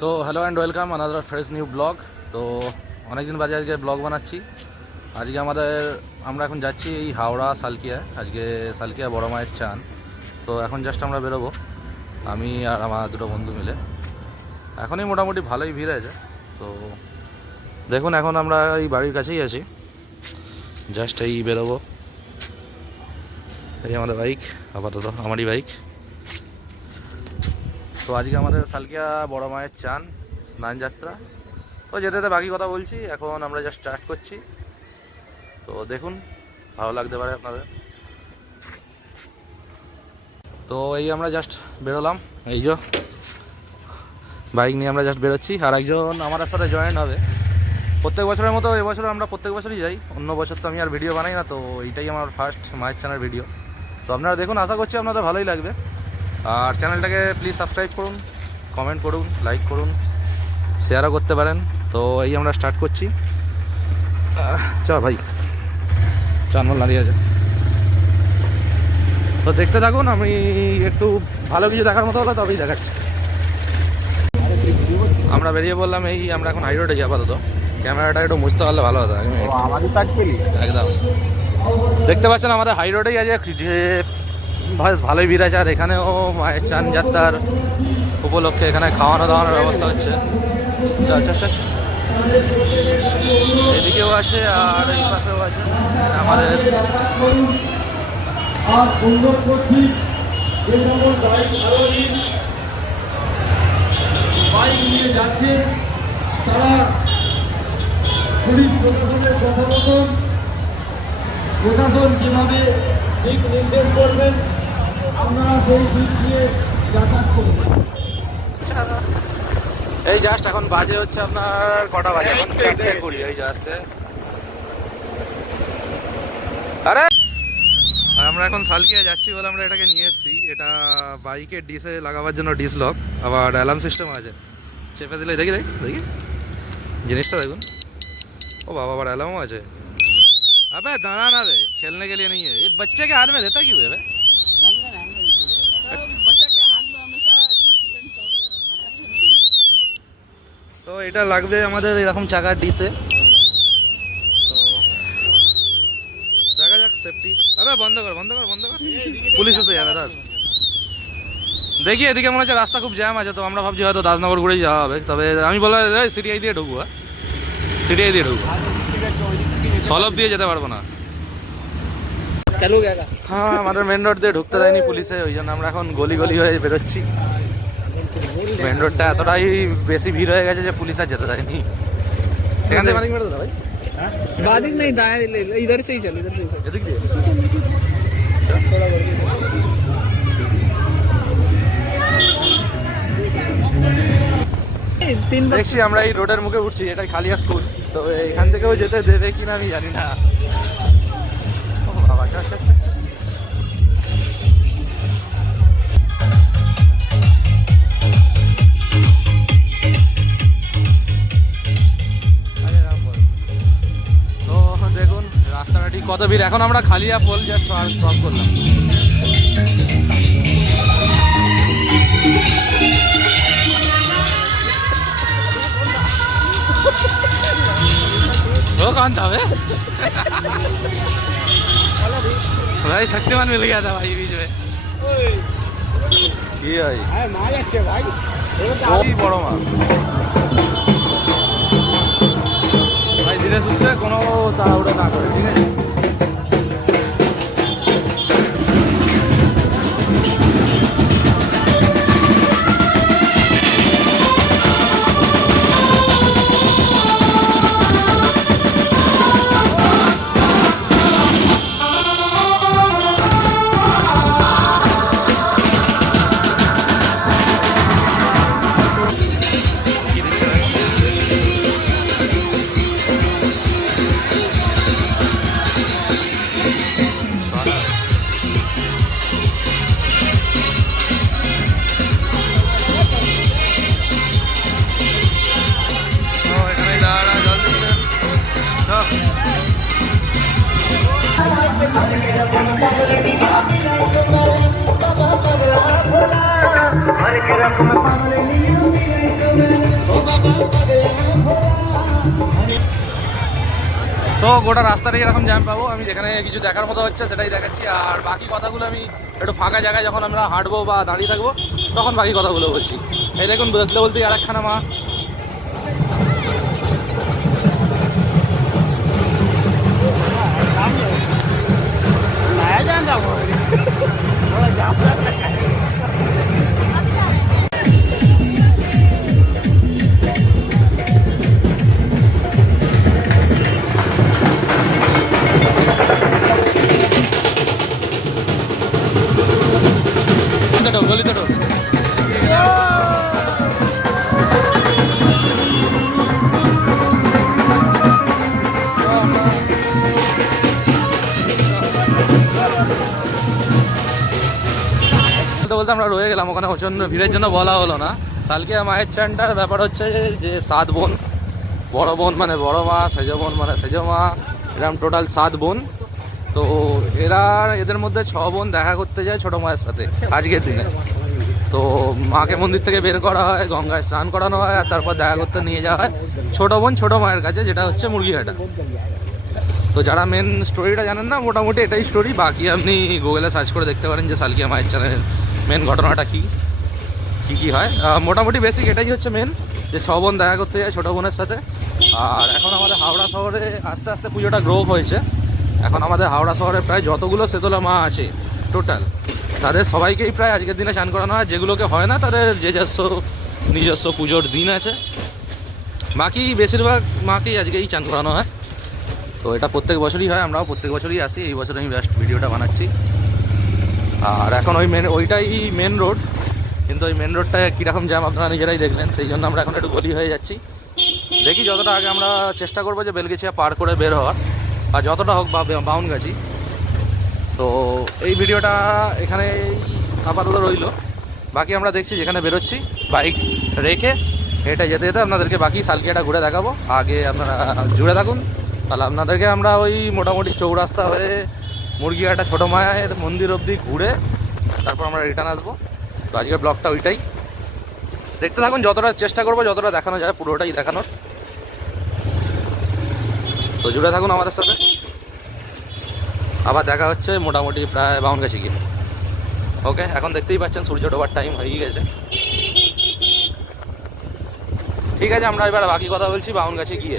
তো hello and welcome another fresh new blog. তো অনেকদিন বাজে আজকে ব্লগ বানাচ্ছি। আজকে আমরা এখন যাচ্ছি এই হাওড়া সালকিয়া। আজকে সালকিয়া বড় মায়ের চান। তো এখন জাস্ট আমরা বেরোবো, আমি আর আমার দুটো বন্ধু মিলে। এখনই মোটামুটি ভালোই ভিড় আছে। তো দেখুন এখন আমরা এই বাড়ির কাছেই আছি, জাস্ট এই বেরোবো। এই আমাদের বাইক, আপাতত আমারই বাইক। তো আজকে আমাদের সালকিয়া বড় মায়ের চান, স্নান যাত্রা। তো যেতে যেতে বাকি কথা বলছি, এখন আমরা জাস্ট স্টার্ট করছি। তো দেখুন, ভালো লাগতে পারে আপনাদের। তো এই আমরা জাস্ট বেরোলাম, এই যে বাইক নিয়ে আমরা জাস্ট বেরোচ্ছি। আর একজন আমার সাথে জয়েন হবে প্রত্যেক বছরের মতো। এবছর আমরা প্রত্যেক বছরই যাই, অন্য বছর তো আমি আর ভিডিও বানাই না। তো এইটাই আমার ফার্স্ট মায়ের চ্যানেল ভিডিও। তো আপনারা দেখুন, আশা করছি আপনাদের ভালোই লাগবে। আর চ্যানেলটাকে প্লিজ সাবস্ক্রাইব করুন, কমেন্ট করুন, লাইক করুন, শেয়ারও করতে পারেন। তো এই আমরা স্টার্ট করছি। চ ভাই, চানমল দাঁড়িয়ে আছে। তো দেখতে থাকুন, আমি একটু ভালো কিছু দেখার মতো হলো তবেই দেখাচ্ছি। আমরা বেরিয়ে বললাম, এই আমরা এখন হাই রোডে যাবো। আপাতত ক্যামেরাটা একটু মুছতে পারলে ভালো হতো। একদম দেখতে পাচ্ছেন আমাদের হাই রোডেই আছে, ভালোই ভিড় আছে। আর এখানেও মায়ের চান যাত্রার উপলক্ষে এখানে খাওয়ানো দাওয়ানোর ব্যবস্থা হচ্ছে। আচ্ছা আচ্ছা, এদিকেও আছে আর এই পাশেও আছে আমাদের। আর অনুরোধ করছি, যে সকল বাইক নিয়ে যাচ্ছে তারা পুলিশ প্রশাসনের কথা মতন প্রশাসন যেভাবে দিক নির্দেশ করবেন আপনারা সেই দিক নিয়ে যাতায়াত করবেন। এই জাস্ট এখন বাজে হচ্ছে আপনার কটা বাজে, এখন 4:20। এই যাচ্ছে। আরে আমরা এখন সালকিয়া যাচ্ছি বলে আমরা এটাকে নিয়ে এসেছি। এটা বাইকের ডিসে লাগাবার জন্য ডিস লক, আবার অ্যালার্ম সিস্টেম আছে। চেপে দিলে দেখি দেখি দেখি জিনিসটা দেখুন। ও বাবা, আবার অ্যালার্মও আছে। अबे दाना ना बे, खेलने के लिए नहीं है ये। बच्चे के हाथ में देता क्यों है बे? बच्चा के हाथ में हमेशा তো এটা লাগবে আমাদের এরকম চাকার ডিসে। তো দেখা যাক সেফটি। আবে বন্ধ কর বন্ধ কর বন্ধ কর, পুলিশ এসে যাবে। ধর দেখি, এদিকে মনে হচ্ছে রাস্তা খুব জ্যাম আছে। তো আমরা ভাবছি হয়তো দাসনগর ঘুরেই যাওয়া হবে। তবে আমি বললাম সিটিআই দিয়ে ঢুকবো, সিটিআই দিয়ে ঢুকবো, সলভ দিয়ে যেতে পারবো না। चालू गया হ্যাঁ, আমাদের মেন রোড দিয়ে ঢুকতে দেয়নি পুলিশে, ওই জন্য আমরা এখন গলি গলি হয়ে বেরোচ্ছি। মেন রোডটা এতটাই বেশি ভিড় হয়ে গেছে যে পুলিশ আর যেতে দেয়নি। সেখান থেকে মালিক মেরে দাও ভাই। बादिक नहीं दाएं इधर से ही चल इधर से ही चल এদিক দিয়ে थोड़ा करके तीन দেখছি আমরা এই রোডের মুখে উঠছি, এটাই খালিয়া স্কুল। তো এখান থেকেও যেতে দেবে কিনা আমি জানি না। ও বাবা, আচ্ছা আচ্ছা আচ্ছা। তো দেখুন রাস্তাটা ঠিক কত ভিড়। এখন আমরা খালিয়া পোল জাস্ট ক্রস করলাম। वो कौन था बे? भाई शक्तिमान मिल गया था भाई बीच में। কি ভাই? मार अच्छे भाई ওই বড় মা ভাই, ধীরে সুস্থে, কোনো তাড়াহুড়ো না করে, ঠিক আছে? তো গোটা রাস্তাটাই এরকম জ্যাম পাবো। আমি যেখানে কিছু দেখার মতো হচ্ছে সেটাই দেখাচ্ছি, আর বাকি কথাগুলো আমি একটু ফাঁকা জায়গায় যখন আমরা হাঁটবো বা দাঁড়িয়ে থাকবো তখন বাকি কথাগুলো বলছি। এই দেখুন বলতে বলতেই আর একখানা মা। গলিতে ঢোক। বলতে আমরা রয়ে গেলাম ওখানে, প্রচন্ড ভিড়ের জন্য বলা হলো না। সালকিয়া মায়ের চানটার ব্যাপার হচ্ছে যে 7 বোন, বড় বোন মানে বড় মা, সেজ বোন মানে সেজ মা, এরকম টোটাল 7 বোন। তো এদের মধ্যে 6 বোন দেখা করতে যায় ছোটো মায়ের সাথে আজকের দিনে। তো মাকে মন্দির থেকে বের করা হয়, গঙ্গায় স্নান করানো হয়, আর তারপর দেখা করতে নিয়ে যাওয়া হয় ছোটো বোন ছোটো মায়ের কাছে, যেটা হচ্ছে মুরগিহাটা। তো যারা মেন স্টোরিটা জানেন না, মোটামুটি এটাই স্টোরি। বাকি আপনি গুগলে সার্চ করে দেখতে পারেন যে সালকিয়া মায়ের চ্যানেলের মেন ঘটনাটা কী কী হয়। মোটামুটি বেসিক এটাই হচ্ছে মেন, যে 6 বোন দেখা করতে যায় ছোটো বোনের সাথে। আর এখন আমাদের হাওড়া শহরে আস্তে আস্তে পুজোটা গ্রো হয়েছে। এখন আমাদের হাওড়া শহরে প্রায় যতগুলো শীতলা মা আছে টোটাল, তাদের সবাইকেই প্রায় আজকের দিনে চান করানো হয়। যেগুলোকে হয় না তাদের নিজস্ব পুজোর দিন আছে, বাকি বেশিরভাগ মাকেই আজকেই চান করানো হয়। তো এটা প্রত্যেক বছরই হয়, আমরাও প্রত্যেক বছরই আসি। এই বছর আমি জাস্ট ভিডিওটা বানাচ্ছি। আর এখন ওইটাই মেন রোড, কিন্তু ওই মেন রোডটা কীরকম জ্যাম আপনারা নিজেরাই দেখলেন, সেই জন্য আমরা এখন একটু গলি হয়ে যাচ্ছি। দেখি যতটা আগে আমরা চেষ্টা করবো যে বেলগেছিয়া পার করে বের হওয়ার, আর যতটা হোক বা বাউনগাছি। তো এই ভিডিওটা এখানে আপাতত রইল। বাকি আমরা দেখছি যেখানে বেরোচ্ছি বাইক রেখে এটা যেতে যেতে আপনাদেরকে বাকি সালকিয়াটা ঘুরে দেখাবো। আগে আপনারা জুড়ে থাকুন, তাহলে আপনাদেরকে আমরা ওই মোটামুটি চৌরাস্তা হয়ে মুরগিহাটা ছোটো মায়ের মন্দির অবধি ঘুরে তারপর আমরা রিটার্ন আসবো। তো আজকের ব্লগটা ওইটাই, দেখতে থাকুন। যতটা চেষ্টা করবো যতটা দেখানো যায় পুরোটাই দেখানোর। তো জুড়ে থাকুন আমাদের সাথে। আবার দেখা হচ্ছে মোটামুটি প্রায় বাউনগাছি গিয়ে। ওকে, এখন দেখতেই পাচ্ছেন সূর্য ডোবার টাইম হয়ে গেছে। ঠিক আছে, আমরা এবার বাকি কথা বলছি বাউনগাছি গিয়ে।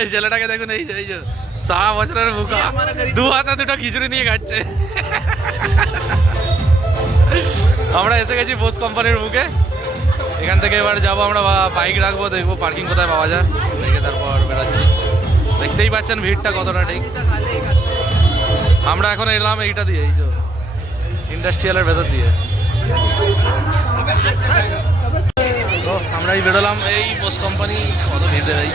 এই ছেলেটাকে দেখুন, এই যে সারা বছরের মুখা, 2 হাতে 2টা খিচুড়ি নিয়ে খাচ্ছে। আমরা এসে গেছি বোস কোম্পানির মুখে। এখান থেকে এবার যাবো আমরা, বাইক রাখবো, দেখবো পার্কিং কোথায় পাওয়া যায়, দেখে তারপর বেরোচ্ছি। দেখতেই পাচ্ছেন ভিড়টা কতটা। ঠিক আমরা এখন এলাম এইটা দিয়ে, এই যে ইন্ডাস্ট্রিয়ালের ভেতর দিয়ে। তো আমরাই বেরোলাম, এই বোস কোম্পানি। কত ভিড় দেয়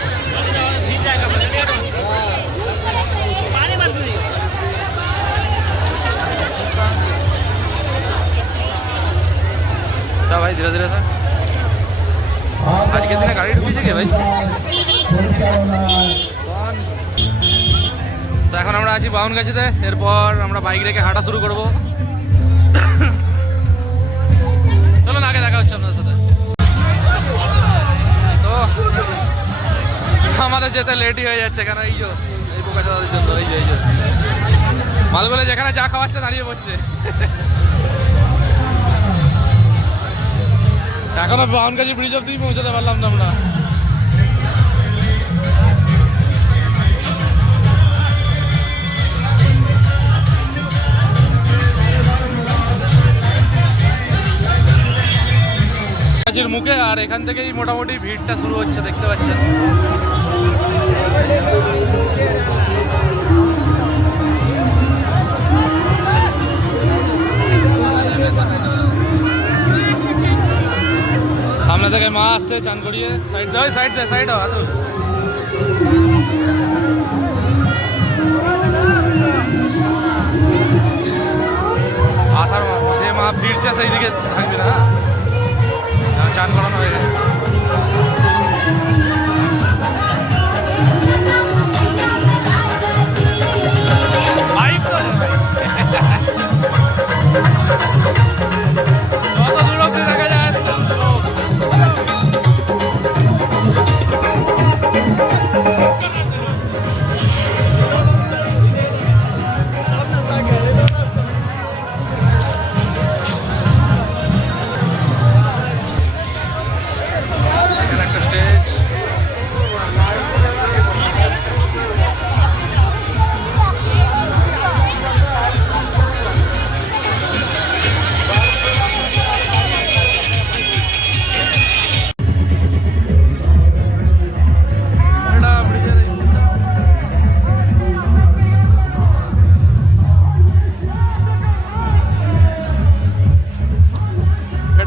ভাই, ধীরে ধীরে স্যার। আজকের দিনে গাড়ি ঢুকেছে কে ভাই? তো এখন আমরা আছি বাউনগাছিতে, এরপর আমরা বাইক রেখে হাঁটা শুরু করবো। চলুন আগে দেখা হচ্ছে আপনাদের সাথে। তো আমাদের যেতে লেটই হয়ে যাচ্ছে, কেন এই পোকা চাঁদাদের জন্য। এই যে মালগুলো যেখানে যা খাওয়াচ্ছে দাঁড়িয়ে পড়ছে। এখনো বাউনগাছি ব্রিজ অব্দি পৌঁছাতে পারলাম না আমরা। মুখে, আর এখান থেকেই মোটামুটি ভিড়টা শুরু হচ্ছে, দেখতে পাচ্ছেন। সামনে থেকে মা আসছে চান করিয়ে। সাইড দাও, সাইড দে, সাইড হওয়া। আসার যে মা ফিরছে সেই দিকে থাকবে না, চান করানো হয়ে গেছে। যত দূর অব্দি দেখা যায়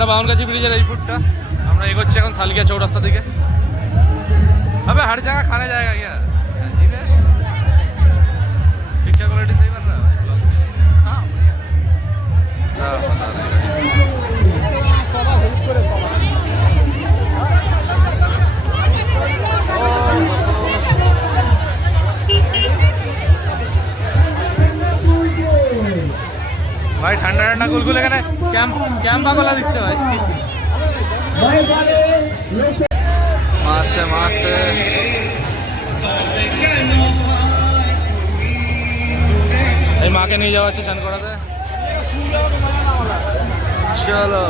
এটা বাউনগাছি ব্রিজের এই ফুটটা। আমরা এগোচ্ছি এখন সালকিয়া চৌরাস্তা দিকে। अबे हर जगह खाने जाएगा क्या? अजीब है। पिक्चर क्वालिटी सही बन रहा है। हाँ बढ़िया। हाँ बता रहे भाई ठंडा ठंडा गुलगुले का कैंपा गोला दिच्छो भाई। मस्त है मस्त है। এই মাকে নিয়ে যাওয়া হচ্ছে চান করাতে। চলো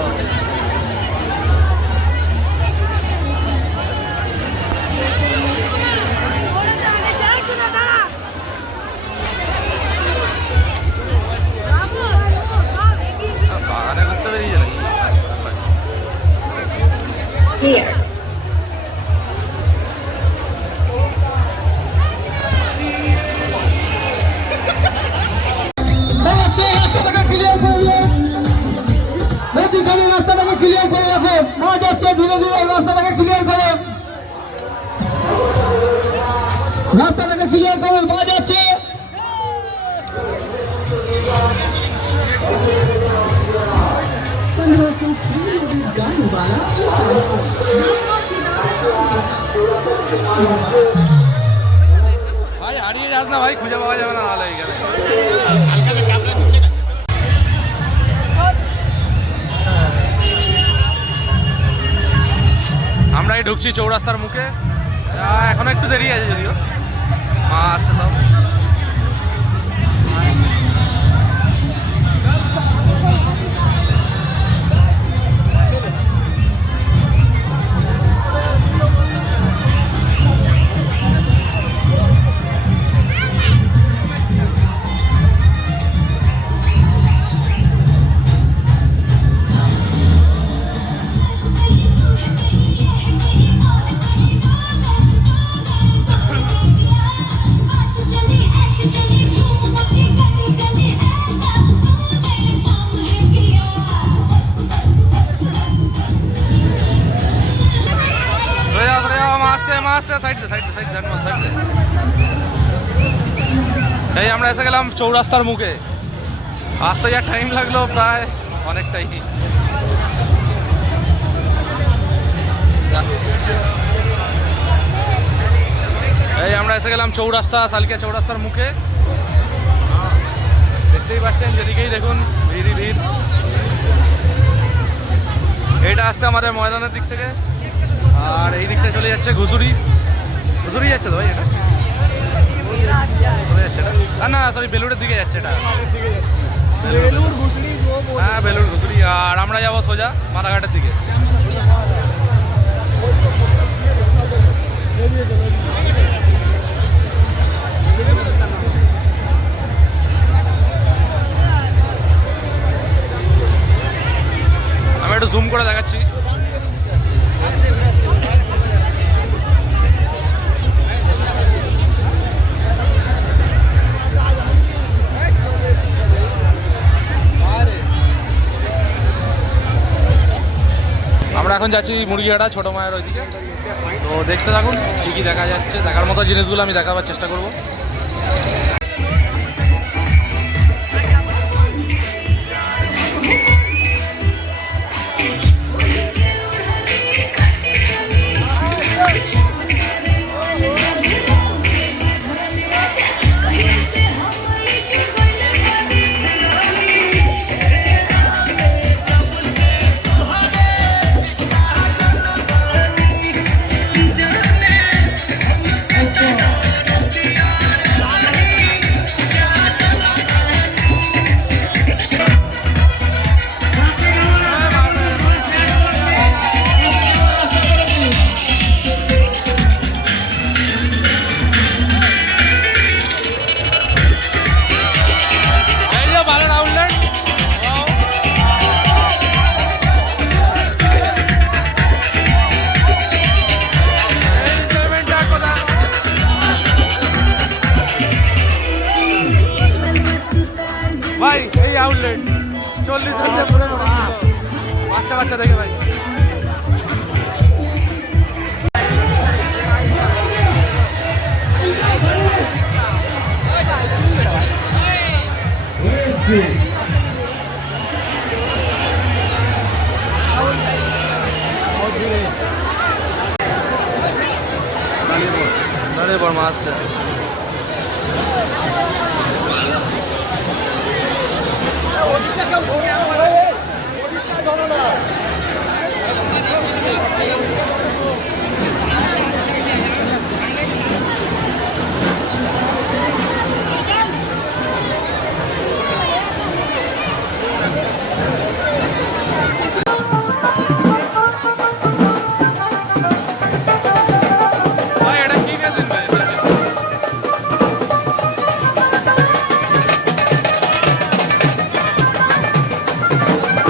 বাগানে ঘুরতে বেরিয়েছে নাকি? রাস্তাটাকে ক্লিয়ার করে রাখো, মা যাচ্ছে ধীরে ধীরে, রাস্তাটাকে ক্লিয়ার করো, রাস্তাটাকে ক্লিয়ার করো, মা যাচ্ছে। ভাই হারিয়ে যাস না ভাই, খুঁজে পাওয়া যাবে না নাহলে এখানে। আমরাই ঢুকছি চৌরাস্তার মুখে। এখনো একটু দেরি আছে যদিও, মা আসছে সব। এই আমরা এসে গেলাম চৌরাস্তার মুখে। আসতে যা টাইম লাগলো প্রায় অনেকটাই। এই আমরা এসে গেলাম চৌরাস্তা, সালকিয়া চৌরাস্তার মুখে। দেখতেই পাচ্ছেন যেদিকেই দেখুন ভিড়ই ভিড়। এইটা আসছে আমাদের ময়দানের দিক থেকে, আর এই দিকটা চলে যাচ্ছে ঘুষুরি। ঘুষুরি যাচ্ছে তো ভাই এটা? না সরি বেলুড়ের দিকে যাচ্ছে এটা। হ্যাঁ বেলুড় ঘুষুরি। আর আমরা যাবো সোজা মাথাঘাটের দিকে। আমি একটু জুম করে দেখাচ্ছি। আমরা এখন যাচ্ছি মুরগিহাটা ছোটো মায়ের ওইদিকে। তো দেখতে থাকুন কী কী দেখা যাচ্ছে। দেখার মতো জিনিসগুলো আমি দেখাবার চেষ্টা করব। ভাই এই আউটলেট 40,000 পুরো বাচ্চা বাচ্চা দেখে ভাই। দাঁড়িয়ে পড়, মা আসছে। ভাই এটা কি গেছেন ভাই?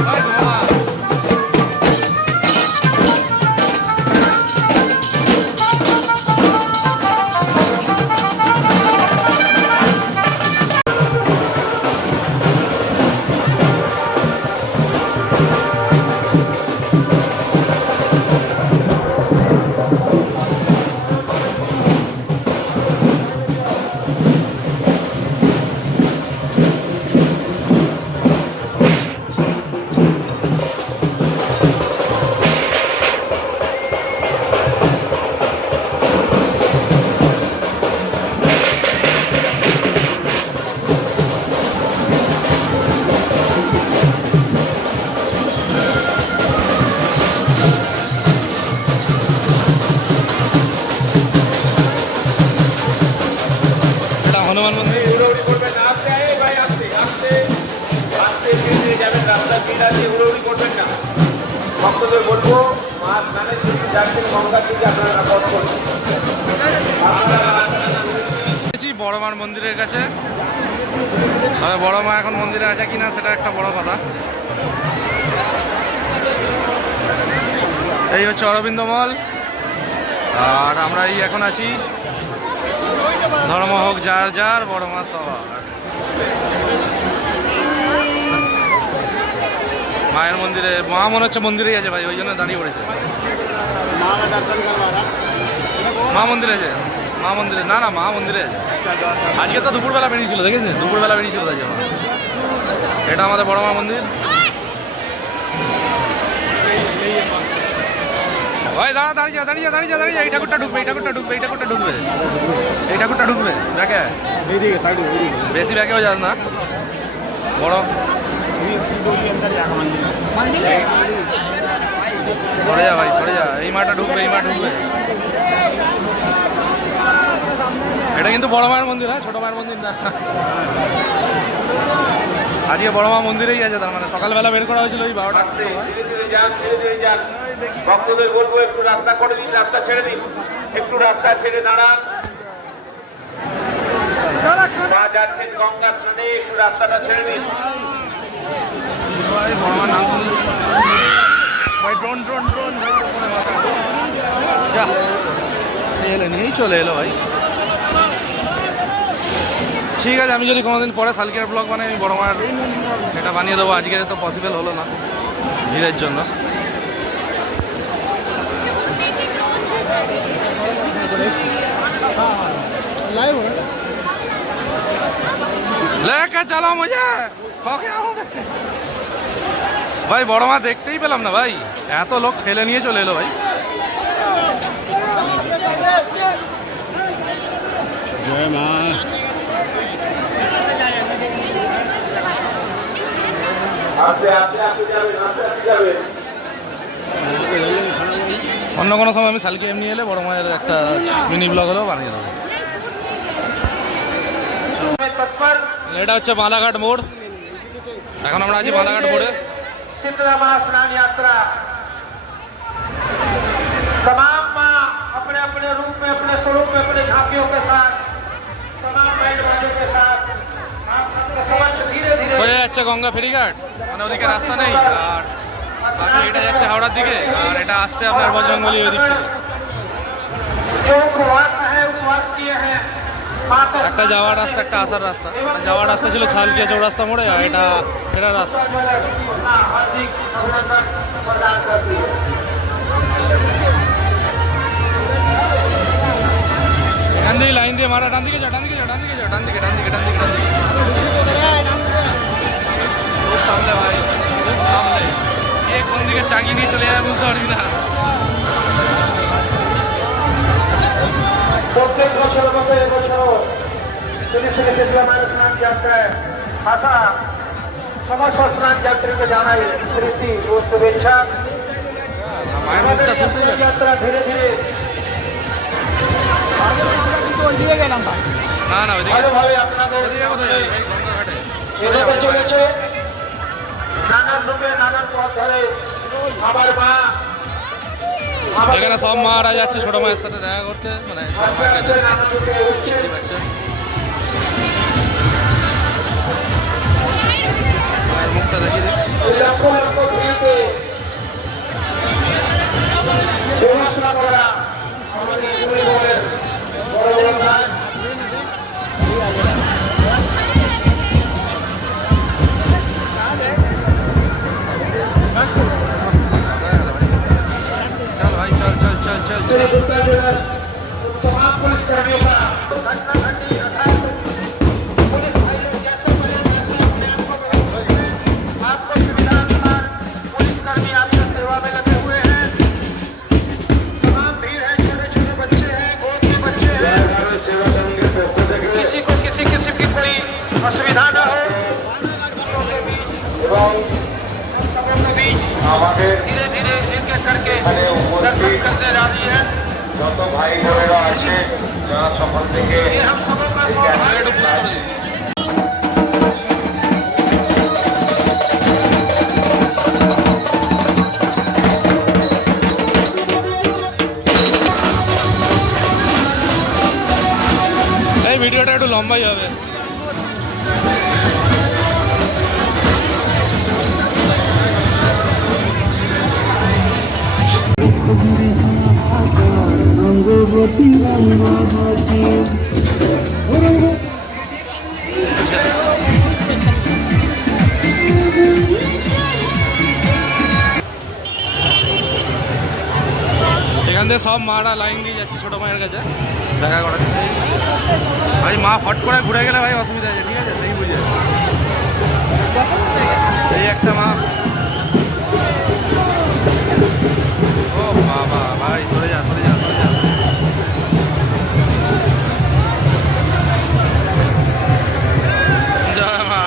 ভাই ধোয়া। এটা হনুমান মন্দির। হুড়োহুড়ি করবেন না, আস্তে আয় ভাই, আস্তে আস্তে আস্তে ধীরে ধীরে যাবেন, রাস্তা ভিড় আছে, হুড়োহুড়ি করবেন না। ভক্তদের বলবো মা স্নানের জন্য যাচ্ছেন গঙ্গার দিকে আপনারা পথ করবেন। বড় মার মন্দিরের কাছে। তবে বড় মা এখন মন্দিরে আছে কিনা সেটা একটা বড় কথা। এই হচ্ছে অরবিন্দ মল, আর আমরা এই এখন আছি ধর্ম হোক যার যার, বড় মা সবার। মায়ের মন্দিরে, মা মনে হচ্ছে মন্দিরেই আছে ভাই, ওই জন্য দাঁড়িয়ে পড়েছে। মা মন্দিরে আছে, মা মন্দিরে, না না মা মন্দিরে আছে। আজকে তো দুপুরবেলা বেরিয়েছিল, দেখেছেন দুপুরবেলা বেরিয়েছিল তাই জন্য। এটা আমাদের বড় মা মন্দির। ভাই দাঁড়া, দাঁড়িয়ে যা, দাঁড়িয়ে যা, দাঁড়িয়ে যা, দাঁড়িয়ে যা। এই ঠাকুরটা ঢুকবে, এই ঠাকুরটা ঢুকবে, এই ঠাকুরটা ঢুকবে, এই ঠাকুরটা ঢুকবে। দেখে বেশি ব্যাগেও যাস না, বড় সরে যা ভাই, সরে যা। এই মাটা ঢুকবে, এই মা ঢুকবে। এটা কিন্তু বড় মায়ের মন্দির, হ্যাঁ ছোট মায়ের মন্দির না। আজকে বড় মা মন্দিরেই আছে, তার মানে সকালবেলা বের করা হয়েছিল ওই 12টার সময়। ধীরে ধীরে যান, ধীরে ধীরে যান। ভক্তদের বলবো একটু রাস্তা করে দিন, রাস্তা ছেড়ে দিন, একটু রাস্তা ছেড়ে দাঁড়ান। মা যাচ্ছেন গঙ্গা স্নানে, একটু রাস্তাটা ছেড়ে দিন। ভাই বড় মার নাম শুনলি ভাই, ড্রোন ড্রোন ড্রোন যা এলে নিয়েই চলে এলো ভাই। ঠিক আছে, আমি যদি কোনোদিন পরে সালকিয়ার ব্লগ বানাই, আমি বড় মায়ের এটা বানিয়ে দেবো। আজকে তো পসিবল হলো না ভিড়ের জন্য। লেকে চালো মুঝে, ভাই বড় মা দেখতেই পেলাম না ভাই, এত লোক ঠেলে নিয়ে চলে এলো ভাই। জয় মা। আস্তে আস্তে আস্তে যাবেন, আস্তে আস্তে যাবেন। অন্য কোনো সময় আমি সালকি এমনি এলে বড় মায়ের একটা মিনি ব্লগ হলেও বানিয়ে দেবো। তৎপর এটা হচ্ছে বালাঘাট মোড়। এখন আমরা আছি বালাঘাট মোড়ে। शीतला माँ स्नान यात्रा, तमाम माँ अपने अपने रूप में, अपने स्वरूप में, अपने झांकियों के साथ, तमाम बैंड बाजों के साथ आप सबके समक्ष धीरे धीरे হয়ে যাচ্ছে গঙ্গা ফেরিঘাট, মানে ওদিকে রাস্তা নেই। আর বাকি এটা যাচ্ছে হাওড়ার দিকে, আর এটা আসছে আপনার বজরংবলী ওই দিক থেকে। जो उपवास है, उपवास किए हैं माँ का একটা যাওয়ার রাস্তা, একটা আসার রাস্তা। এটা যাওয়ার রাস্তা ছিল ছালকিয়া চৌরাস্তা মোড়ে, আর এটা ফেরার রাস্তা। हार्दिक अभिनंदन। মারা ডান দিকে যাও, ডান দিকে যাও, ডান দিকে যাও, ডান দিকে, ডান দিকে, ডান দিকে, ডান দিকে। খুব সামনে ভাই, খুব সামনে। কে কোন দিকে চাগিয়ে নিয়ে চলে যায় বুঝতে পারবি না। প্রত্যেক বছর মতো এবছর পুলিশের সিদ্ধরামায়ণ স্নান যাত্রায় আসা সমস্ত স্নান যাত্রীকে জানাই প্রীতি ও শুভেচ্ছা। মায়ের আমাদের মুখটা এই তুলতে স্নান যাত্রা ধীরে ধীরে না না ওইদিকে ভালোভাবে আপনাদের ওইদিকে কোথায় যাবে? এই গঙ্গা ঘাটে এগোতে চলেছে। নানান রূপে নানান পথ ধরে আমার মা এখানে সব মারা যাচ্ছে ছোট মায়ের সাথে দেখা করতে, মানে ছোট মায়ের কাছে নানান রূপে উঠছে। দেখতে পাচ্ছেন। মায়ের মুখটা দেখিয়ে দিই। এই লক্ষ লক্ষ ভিড়কে দেখাশোনা করা আমাদের পরিবারের বড় বড় কাজ। चल भाई चल चल चल चल श्री चल। दुर्गा जिला तमाम पुलिस कर्मियों का घटना घटी अर्थात पुलिस भाई लोग जैसे बने वैसे अपने आप को बदल रहे हैं। आपको सुविधा अनुसार पुलिस कर्मी आपकी सेवा में लगे हुए हैं। तमाम भीड़ है, छोटे छोटे बच्चे हैं, गोद के बच्चे हैं। किसी को किसी किस्म की कोई असुविधा न हो। सबों के बीच धीरे धीरे एक एक करके दर्शन करने राजी है। যত ভাই বোনেরা আছে যারা সফল থেকে ये हम सबों का सौभाग्य এই ভিডিওটা একটু লম্বাই হবে। এখান থেকে সব মারা লাইন দিয়ে যাচ্ছে ছোট মায়ের কাছে দেখা করার জন্য। ভাই মা ফট করে ঘুরে গেলে ভাই অসুবিধা আছে, ঠিক আছে, সেই বুঝে। এই একটা মা, ও বাবা ভাই সরে যা সরে যা সরে যা। জয় মা,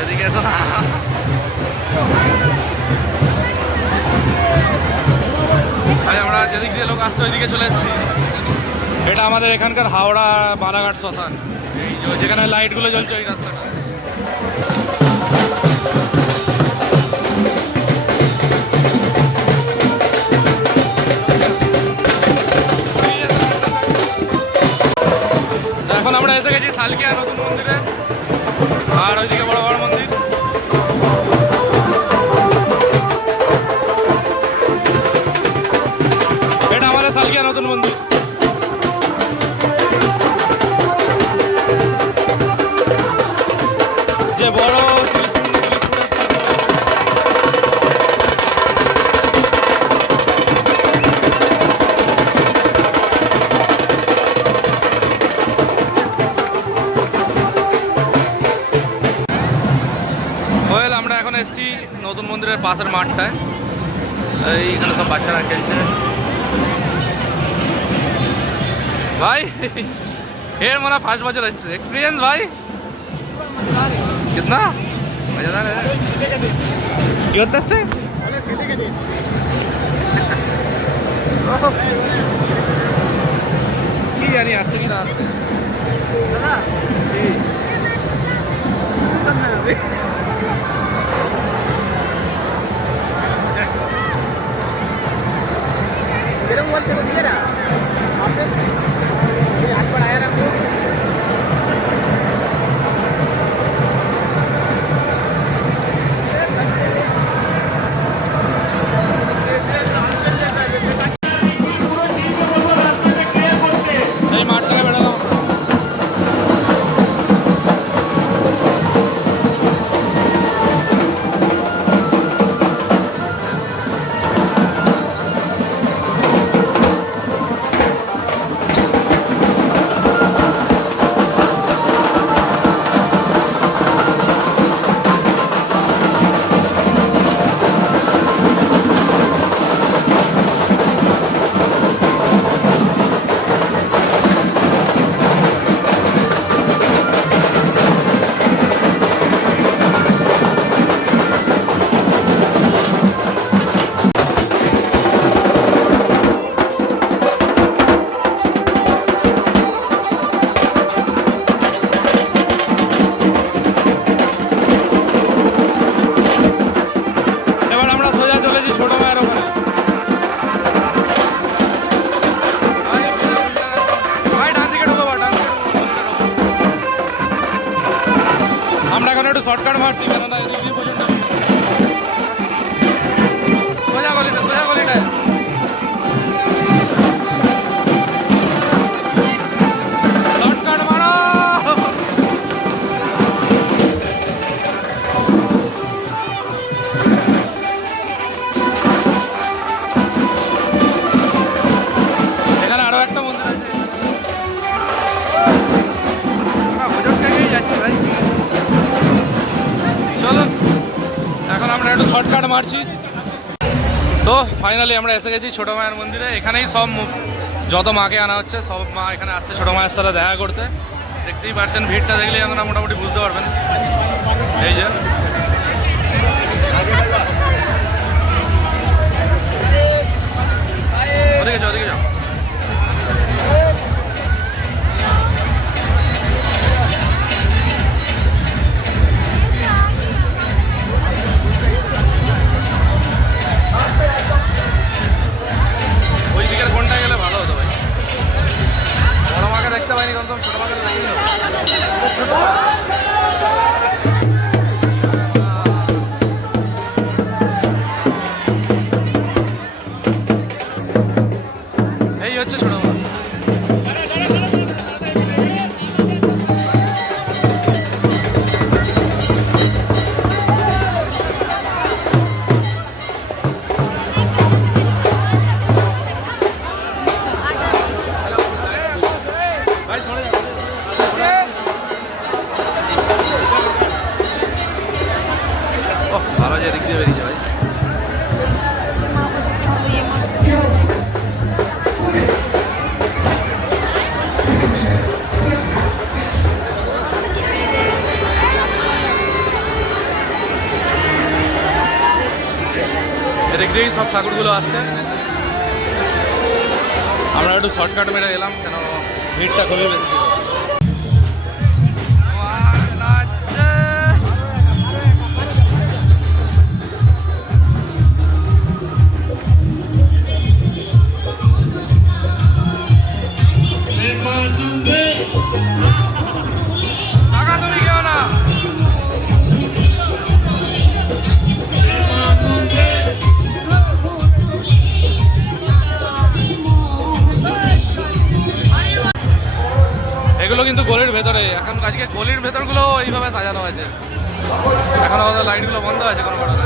এদিকে এসো না। ভাই আমরা যেদিক দিয়ে লোক আসছে ওইদিকে চলে এসেছি। এটা আমাদের এখানকার হাওড়া বারাঘাট শ্মশান, এই যেখানে লাইটগুলো জ্বলছে ওই রাস্তাটা। এখন আমরা এসে গেছি সালকিয়া নতুন মন্দিরে, আর ওইদিকে বড় বড় মন্দির। এটা আমাদের সালকিয়া নতুন মন্দির। যে বড় 30 ফুটের ছিল। ওয়েল আমরা এখন এসেছি নতুন মন্দিরের পাশের মাঠটায়। এইখানে সব বাচ্চারা খেলছে। ভাই ये हमारा 5 बजे एक्सपीरियंस भाई कितना मजेदार है। কি হচ্ছে? কি জানি আসছে কি না আসছে। এই মাঠ থেকে বেরোলাম। মারছি কেননা এদিক দিয়ে পর্যন্ত সোজা গলিটায় শর্টকাট মারো। এখানে আরো একটা মন্দির আছে, হুজুর থেকেই যাচ্ছি ভাই। চলুন এখন আমরা একটু শর্টকাট মারছি। তো ফাইনালি আমরা এসে গেছি ছোটো মায়ের মন্দিরে। এখানেই সব যত মাকে আনা হচ্ছে সব মা এখানে আসছে ছোটো মায়ের সাথে দেখা করতে। দেখতেই পাচ্ছেন ভিড়টা দেখলেই আপনারা মোটামুটি বুঝতে পারবেন। এই যে ওদিকে যাও, ওদিকে যাও। ওই দিকের কোনটায় গেলে ভালো হতো ভাই? বড় মাকে দেখতে পাইনি, কম ছোট মাকে তো দেখি। এই হচ্ছে ছোট মা। ভাই চলে যাবে। ও ভালো যে এদিক দিয়ে বেরিয়েছে ভাই। এদিক দিয়েই সব ঠাকুরগুলো আসছে। আমরা একটু শর্টকাট মেরে গেলাম কেন ভিড়টা খুবই বেশি ছিল। টাকা তুমি কেউ না। এগুলো কিন্তু গলির ভেতরে, এখন আজকে গলির ভেতরগুলো এইভাবে সাজানো হয়েছে। এখন আমাদের লাইটগুলো বন্ধ আছে কোনো কারণে।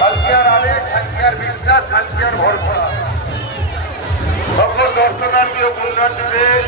হালকিয়ার আবেগ, হালকিয়ার বিশ্বাস, হালকিয়ার ভরসা। সকল দর্শনার্থী ও পুণ্যার্থীদের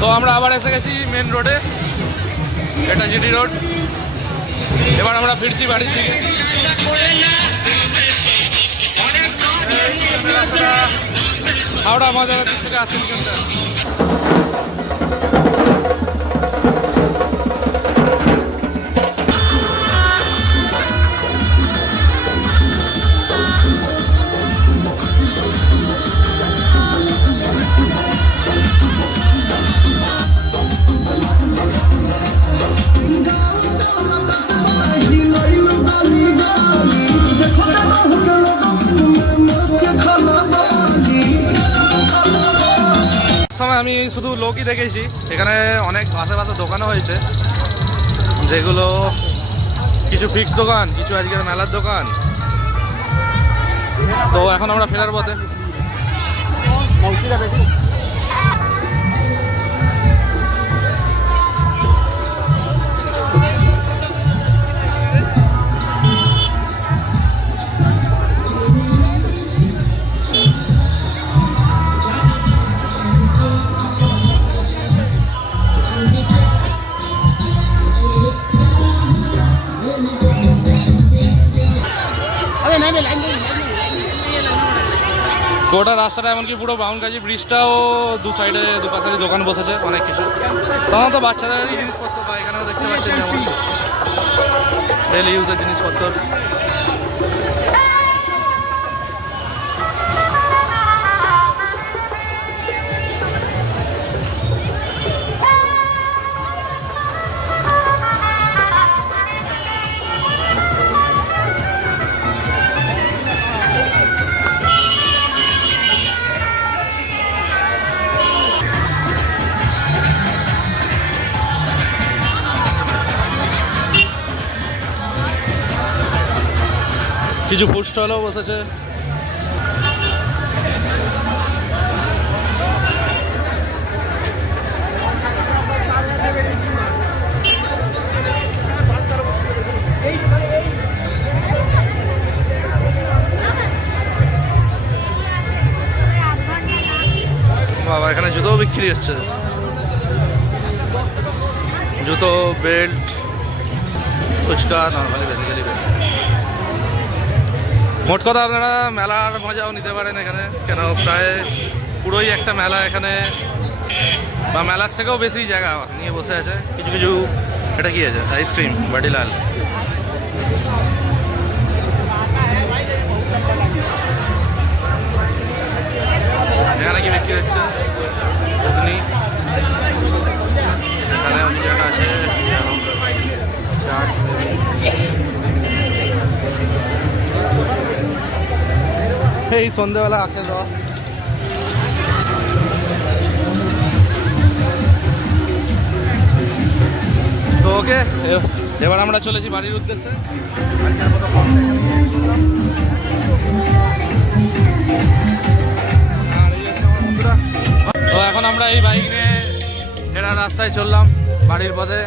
তো আমরা আবার এসে গেছি মেন রোডে, এটা জিটি রোড। এবার আমরা ফিরছি বাড়ির দিকে। হাওড়া মাদার থেকে 80 কিলোমিটার। শুধু লোকই দেখেছি, এখানে অনেক আশেপাশে দোকানও হয়েছে, যেগুলো কিছু ফিক্স দোকান, কিছু আজকের মেলার দোকান। তো এখন আমরা ফেরার পথে। গোটা রাস্তাটা এমনকি পুরো বাউনগাজি ব্রিজটাও দু সাইডে দুপাশে দোকান বসেছে, অনেক কিছু। সাধারণত বাচ্চাদেরই জিনিসপত্র বা এখানেও দেখতে পাচ্ছেন যেমন ডেলি ইউজের জিনিসপত্র। কিছু ফুড স্টলও বসেছে। বাবা, এখানে জুতোও বিক্রি হচ্ছে, জুতো, বেল্ট, ফুচকা, নর্মালি বেসিক্যালি মোট কথা আপনারা মেলার মজাও নিতে পারেন এখানে, কেন প্রায় পুরোই একটা মেলা এখানে, বা মেলার থেকেও বেশি জায়গা নিয়ে বসে আছে। কিছু কিছু, এটা কি আছে, আইসক্রিম, বাটিলাল। এখানে কি বিক্রি হচ্ছে, ঘুগনি, এখানে যেটা আছে চাট। এই সন্ধ্যেবেলা আঁকে 10। তো ওকে, এবার আমরা চলেছি বাড়ির উদ্দেশ্যে। তো এখন আমরা এই বাইক নিয়ে ফেরার রাস্তায় চললাম বাড়ির পথে।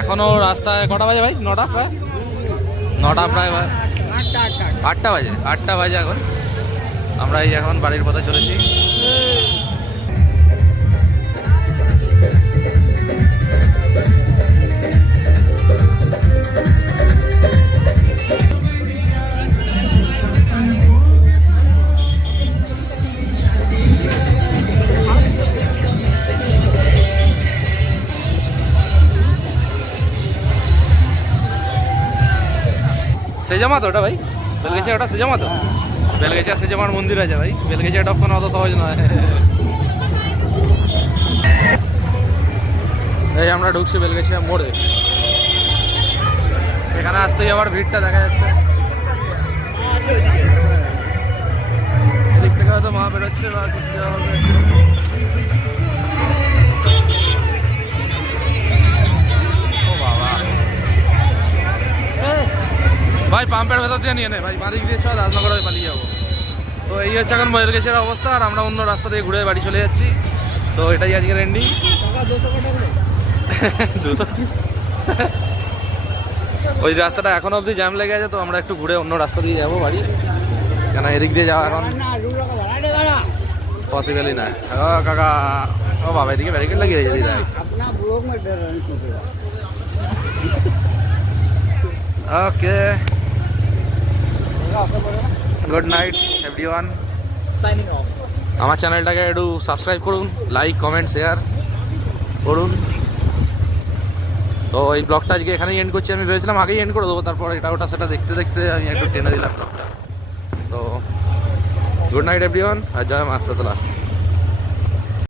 এখনো রাস্তায় কটা বাজে ভাই? 9টা প্রায়, 9টা প্রায়, 8টা বাজে এখন। আমরা এই এখন বাড়ির পথে চলেছি। সেজামা তো ওটা ভাই, বেলগেছিয়া, ওটা সেজামা তো? বেলগেছিয়া সেজামার মন্দির আছে ভাই, বেলগেছিয়া টপকানো অত সহজ নয়। এই আমরা ঢুকছি বেলগেছিয়া মোড়ে। এখানে আসতেই আবার ভিড়টা দেখা যাচ্ছে, এদিক থেকে হয়তো মা বেরোচ্ছে বা কিছু দেওয়া হবে। ও বাবা ভাই, পাম্পের ভেতর দিয়ে নিয়ে নে ভাই, বাঁ দিক দিয়ে চল, রাজনগর হয়ে পালিয়ে যাবো। তো এই হচ্ছে এখন বেলগেছিয়ার অবস্থা, আর আমরা অন্য রাস্তা দিয়ে ঘুরে বাড়ি চলে যাচ্ছি। তো এটাই আজকের এন্ডিং। 200 ওই রাস্তাটা এখনো অবধি জ্যাম লেগে আছে, তো আমরা একটু ঘুরে অন্য রাস্তা দিয়ে যাবো বাড়ি, কেন এদিক দিয়ে যাওয়া এখন পসিবলই না। ও কাকা, ও বাবা, এদিকে ব্যারিকেড লাগিয়ে দিদি ভাই। ওকে, গুড নাইট এভরিওয়ান। আমার চ্যানেলটাকে একটু সাবস্ক্রাইব করুন, লাইক, কমেন্ট, শেয়ার করুন। তো এই ব্লগটা আজকে এখানেই এন্ড করছি। আমি ভেবেছিলাম আগেই এন্ড করে দেবো, তারপর এটা ওটা সেটা দেখতে দেখতে আমি একটু টেনে দিলাম ব্লগটা। তো গুড নাইট এভরিওয়ান, আর জয় মা শীতলা।